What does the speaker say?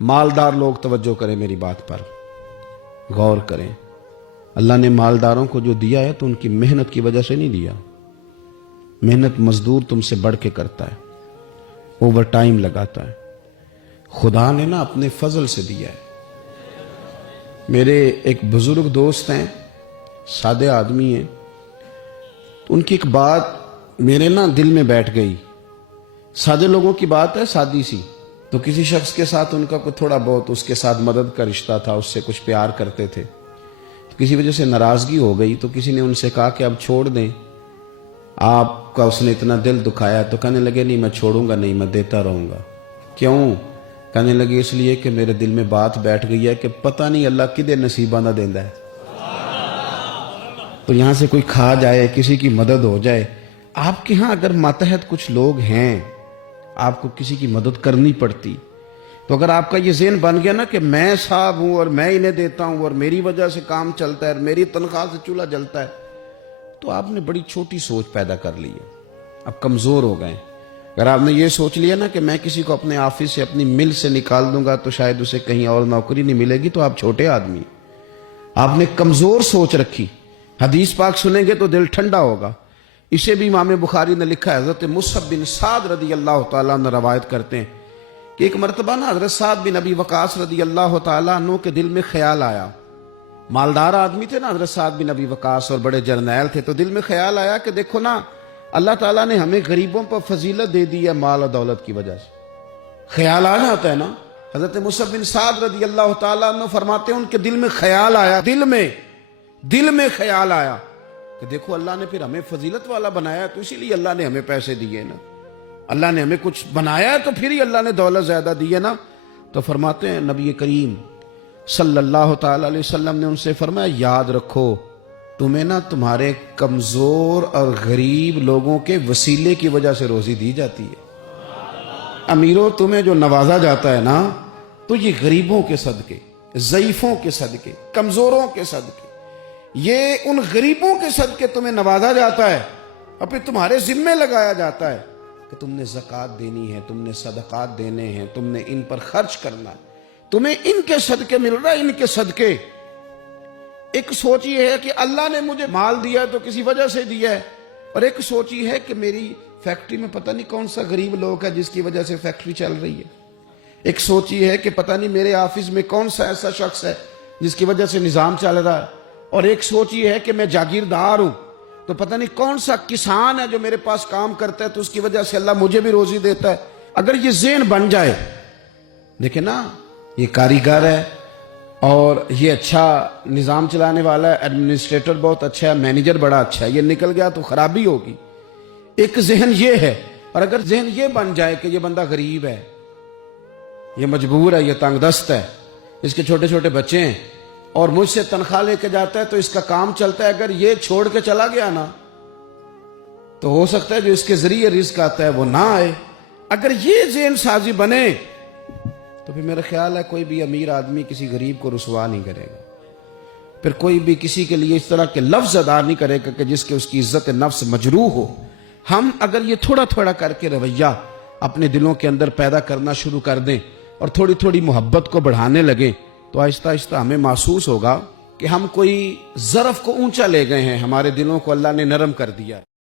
मालदार लोग तवज्जो करें, मेरी बात पर गौर करें। अल्लाह ने मालदारों को जो दिया है तो उनकी मेहनत की वजह से नहीं दिया। मेहनत मजदूर तुमसे बढ़ के करता है, ओवर टाइम लगाता है। खुदा ने ना अपने फजल से दिया है। मेरे एक बुजुर्ग दोस्त हैं, सादे आदमी हैं, तो उनकी एक बात मेरे ना दिल में बैठ गई। सादे लोगों की बात है, सादी सी। तो किसी शख्स के साथ उनका कुछ थोड़ा बहुत उसके साथ मदद का रिश्ता था, उससे कुछ प्यार करते थे। तो किसी वजह से नाराजगी हो गई, तो किसी ने उनसे कहा कि अब छोड़ दें, आपका उसने इतना दिल दुखाया। तो कहने लगे नहीं, मैं छोड़ूंगा नहीं, मैं देता रहूंगा। क्यों? कहने लगे इसलिए कि मेरे दिल में बात बैठ गई है कि पता नहीं अल्लाह किदे नसीबा ना देंदा है। तो यहां से कोई खा जाए, किसी की मदद हो जाए। आपके यहां अगर मातहत कुछ लोग हैं, आपको किसी की मदद करनी पड़ती, तो अगर आपका ये ज़हन बन गया ना कि मैं साहब हूं और मैं इन्हें देता हूं और मेरी वजह से काम चलता है और मेरी तनख्वाह से चूल्हा जलता है, तो आपने बड़ी छोटी सोच पैदा कर ली है। अब कमजोर हो गए। अगर आपने ये सोच लिया ना कि मैं किसी को अपने ऑफिस से, अपनी मिल से निकाल दूंगा तो शायद उसे कहीं और नौकरी नहीं मिलेगी, तो आप छोटे आदमी। आपने कमजोर सोच रखी। हदीस पाक सुनेंगे तो दिल ठंडा होगा। इसे भी इमाम बुखारी ने लिखा है। हजरत मुसअब बिन साद रदी अल्लाह तआला अन्हु रवायत करते हैं कि एक मरतबा ना हजरत साद बिन अबी वकास रदी अल्लाह तआला अन्हु के दिल में ख्याल आया। मालदार आदमी थे ना हजरत साद बिन अबी वकास, और बड़े जर्नैल थे। तो दिल में ख्याल आया कि देखो ना, अल्लाह ताला ने हमें गरीबों पर फजीलत दे दी है माल और दौलत की वजह से। ख्याल आ जाता है ना। हजरत मुसअब बिन साद रदी अल्लाह तआला अन्हु फरमाते हैं उनके दिल में ख्याल आया, दिल में ख्याल आया कि देखो अल्लाह ने फिर हमें फजीलत वाला बनाया, तो इसीलिए अल्लाह ने हमें पैसे दिए ना। अल्लाह ने हमें कुछ बनाया है तो फिर ही अल्लाह ने दौलत ज्यादा दी है ना। तो फरमाते हैं नबी करीम सल्लल्लाहु ताला अलैहि वसल्लम ने उनसे फरमाया, याद रखो तुम्हें ना तुम्हारे कमजोर और गरीब लोगों के वसीले की वजह से रोजी दी जाती है। अमीरों, तुम्हें जो नवाजा जाता है ना, तो ये गरीबों के सदके, ज़ईफों के सदके, कमजोरों के सदके, ये उन गरीबों के सदके तुम्हें नवाजा जाता है और फिर तुम्हारे जिम्मे लगाया जाता है कि तुमने ज़कात देनी है, तुमने सदकात देने हैं, तुमने इन पर खर्च करना है, तुम्हें इनके सदके मिल रहा है, इनके सदके। एक सोच ये है कि अल्लाह ने मुझे माल दिया तो किसी वजह से दिया है, और एक सोच ये है कि मेरी फैक्ट्री में पता नहीं कौन सा गरीब लोग है जिसकी वजह से फैक्ट्री चल रही है। एक सोच ये है कि पता नहीं मेरे ऑफिस में कौन सा ऐसा शख्स है जिसकी वजह से निजाम चल रहा है। और एक सोच ये है कि मैं जागीरदार हूं, तो पता नहीं कौन सा किसान है जो मेरे पास काम करता है, तो उसकी वजह से अल्लाह मुझे भी रोजी देता है। अगर ये ज़हन बन जाए, देखे ना, ये कारीगर है और ये अच्छा निज़ाम चलाने वाला है, एडमिनिस्ट्रेटर बहुत अच्छा है, मैनेजर बड़ा अच्छा है, ये निकल गया तो खराबी होगी। एक जहन ये है। और अगर जहन ये बन जाए कि ये बंदा गरीब है, ये मजबूर है, ये तंगदस्त है, इसके छोटे छोटे बच्चे हैं और मुझसे तनख्वाह लेके जाता है तो इसका काम चलता है, अगर ये छोड़ के चला गया ना, तो हो सकता है जो इसके जरिए रिस्क आता है वो ना आए। अगर ये ज़हन साजी बने तो फिर मेरा ख्याल है कोई भी अमीर आदमी किसी गरीब को रुसवा नहीं करेगा। फिर कोई भी किसी के लिए इस तरह के लफ्ज अदा नहीं करेगा कि जिसके उसकी इज्जत नफ्स मजरूह हो। हम अगर ये थोड़ा थोड़ा करके रवैया अपने दिलों के अंदर पैदा करना शुरू कर दें और थोड़ी थोड़ी मोहब्बत को बढ़ाने लगें, तो आहिस्ता आहिस्ता हमें महसूस होगा कि हम कोई ज़रफ़ को ऊंचा ले गए हैं, हमारे दिलों को अल्लाह ने नरम कर दिया।